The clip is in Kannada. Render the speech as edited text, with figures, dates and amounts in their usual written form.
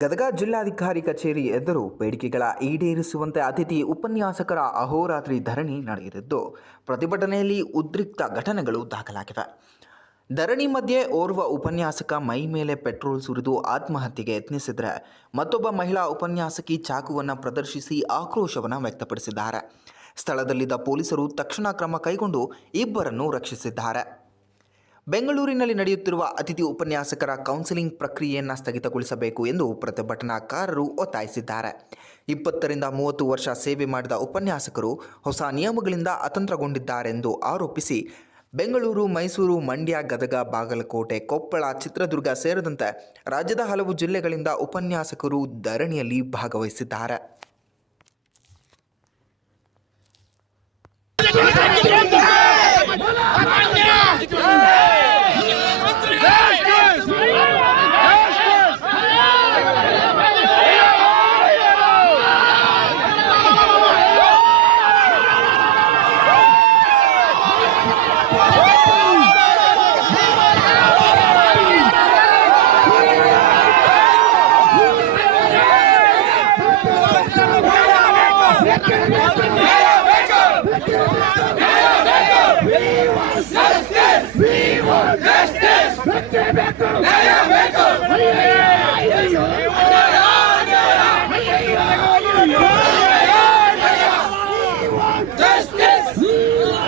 ಗದಗ ಜಿಲ್ಲಾಧಿಕಾರಿ ಕಚೇರಿ ಎದುರು ಬೇಡಿಕೆಗಳ ಈಡೇರಿಸುವಂತೆ ಅತಿಥಿ ಉಪನ್ಯಾಸಕರ ಅಹೋರಾತ್ರಿ ಧರಣಿ ನಡೆದಿದ್ದು, ಪ್ರತಿಭಟನೆಯಲ್ಲಿ ಉದ್ರಿಕ್ತ ಘಟನೆಗಳು ದಾಖಲಾಗಿವೆ. ಧರಣಿ ಮಧ್ಯೆ ಓರ್ವ ಉಪನ್ಯಾಸಕ ಮೈ ಮೇಲೆ ಪೆಟ್ರೋಲ್ ಸುರಿದು ಆತ್ಮಹತ್ಯೆಗೆ ಯತ್ನಿಸಿದರೆ, ಮತ್ತೊಬ್ಬ ಮಹಿಳಾ ಉಪನ್ಯಾಸಕಿ ಚಾಕುವನ್ನು ಪ್ರದರ್ಶಿಸಿ ಆಕ್ರೋಶವನ್ನು ವ್ಯಕ್ತಪಡಿಸಿದ್ದಾರೆ. ಸ್ಥಳದಲ್ಲಿದ್ದ ಪೊಲೀಸರು ತಕ್ಷಣ ಕ್ರಮ ಕೈಗೊಂಡು ಇಬ್ಬರನ್ನು ರಕ್ಷಿಸಿದ್ದಾರೆ. ಬೆಂಗಳೂರಿನಲ್ಲಿ ನಡೆಯುತ್ತಿರುವ ಅತಿಥಿ ಉಪನ್ಯಾಸಕರ ಕೌನ್ಸಿಲಿಂಗ್ ಪ್ರಕ್ರಿಯೆಯನ್ನು ಸ್ಥಗಿತಗೊಳಿಸಬೇಕು ಎಂದು ಪ್ರತಿಭಟನಾಕಾರರು ಒತ್ತಾಯಿಸಿದ್ದಾರೆ. 20 ರಿಂದ 30 ವರ್ಷ ಸೇವೆ ಮಾಡಿದ ಉಪನ್ಯಾಸಕರು ಹೊಸ ನಿಯಮಗಳಿಂದ ಅತಂತ್ರಗೊಂಡಿದ್ದಾರೆಂದು ಆರೋಪಿಸಿ ಬೆಂಗಳೂರು, ಮೈಸೂರು, ಮಂಡ್ಯ, ಗದಗ, ಬಾಗಲಕೋಟೆ, ಕೊಪ್ಪಳ, ಚಿತ್ರದುರ್ಗ ಸೇರಿದಂತೆ ರಾಜ್ಯದ ಹಲವು ಜಿಲ್ಲೆಗಳಿಂದ ಉಪನ್ಯಾಸಕರು ಧರಣಿಯಲ್ಲಿ ಭಾಗವಹಿಸಿದ್ದಾರೆ. We want justice!